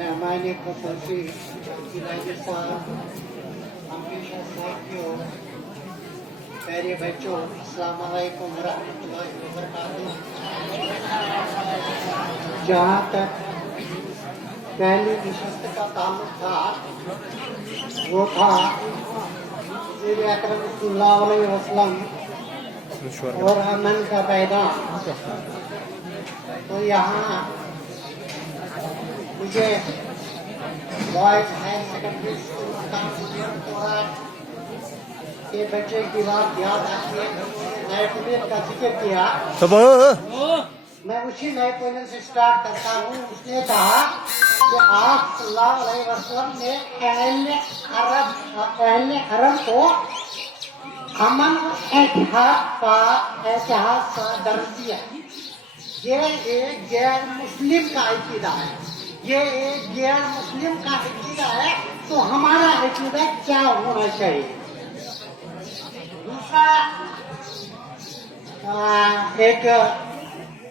मेहमानी खुसूसी इलाही साहब हमेशा साथियों प्यारे बच्चों अस्सलाम वालेकुम रहमतुल्लाहि व बरकातुहू। जहाँ तक पहली नशस्त का ताल्लुक था वो था नबी अकरम सल्लल्लाहु अलैहि वसल्लम और अमन का पैगाम। तो यहाँ मुझे बॉयज हायर सेकेंडरी स्कूल के बच्चे की बात याद आती है। नए पुलिस का जिक्र किया मैं उसी नए पुलिस से स्टार्ट करता हूँ। उसने कहा कि आप सल्लल्लाहु अलैहि वसल्लम ने अहले अरब को अमन एतिहाद का दर्ज दिया। ये एक गैर मुस्लिम का अकीदा है, ये एक गैर मुस्लिम का अकीदा है। तो हमारा अकीदा क्या होना चाहिए? दूसरा एक